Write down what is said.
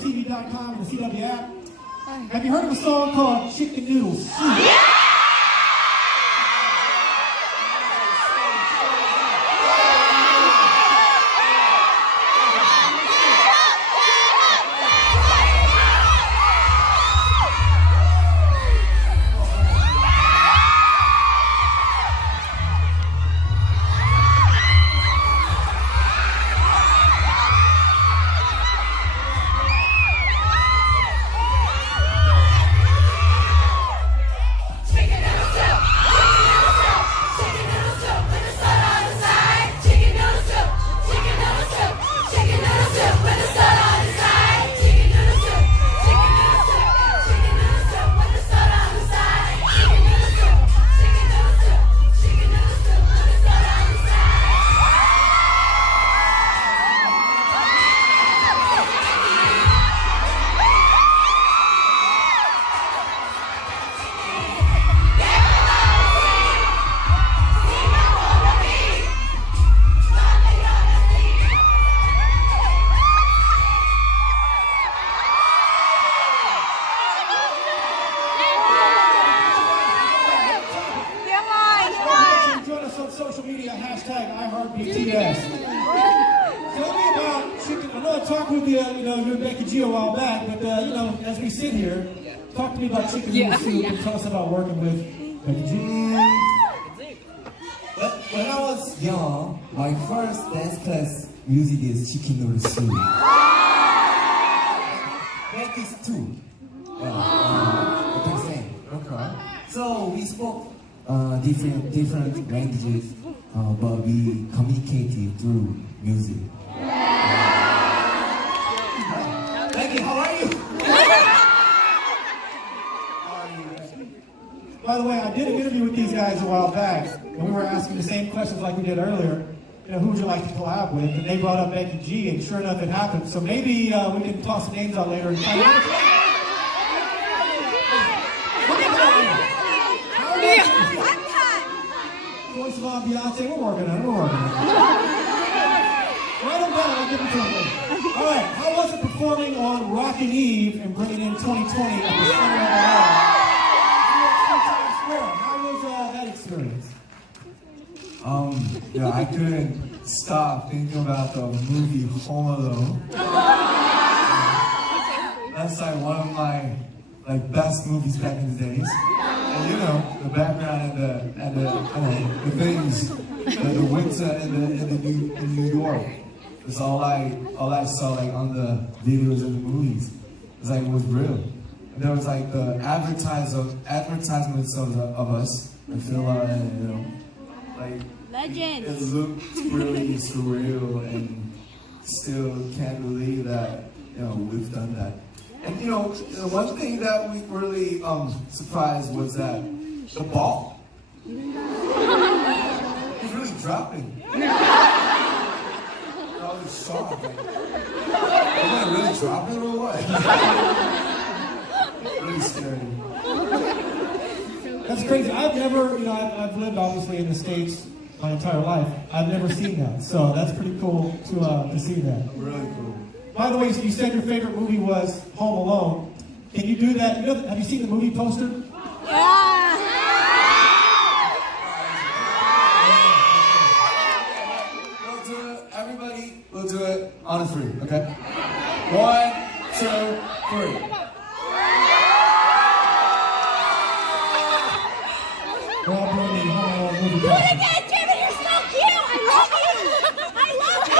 CWTV.com and the CW app. Have you heard of a song called Chicken Noodle Soup? Social media, hashtag iHeartBTS. Tell me about chicken. I know I talked with you and Becky G a while back, but as we sit here, talk to me about chicken noodle soup and tell us about working with Becky G. When I was young, my first dance class music is chicken noodle soup. Becky's too. The same. Okay. So we spoke different languages, but we communicated through music. Becky, how are you? By the way, I did an interview with these guys a while back, and we were asking the same questions like we did earlier. Who would you like to collab with? And they brought up Becky G, and sure enough, it happened. So maybe we can toss some names out later and find out. Voice of Beyonce, we're working on it, Write them down, I'll give them to them. All right, how was it performing on Rockin' Eve and bringing in 2020 at the center of the world? How was that experience? I couldn't stop thinking about the movie Home Alone. That's like one of my best movies back in the days. And the background and the things, the winter in New York. It's all I saw on the videos and the movies. It's it was real. And there was the advertisements of us. I feel Legends. It looked really surreal, and still can't believe that we've done that. And one thing that we really surprised was that the ball was really dropping. I was shocked. Am I really dropping or what? Really scary. That's crazy. I've never, I've lived obviously in the States my entire life. I've never seen that, so that's pretty cool to see that. Really cool. By the way, you said your favorite movie was Home Alone. Can you do that? Have you seen the movie poster? Yeah. We'll do it. Everybody, we'll do it on a 3, okay? 1, 2, 3. We're all doing the Home Alone movie Do poster. it again!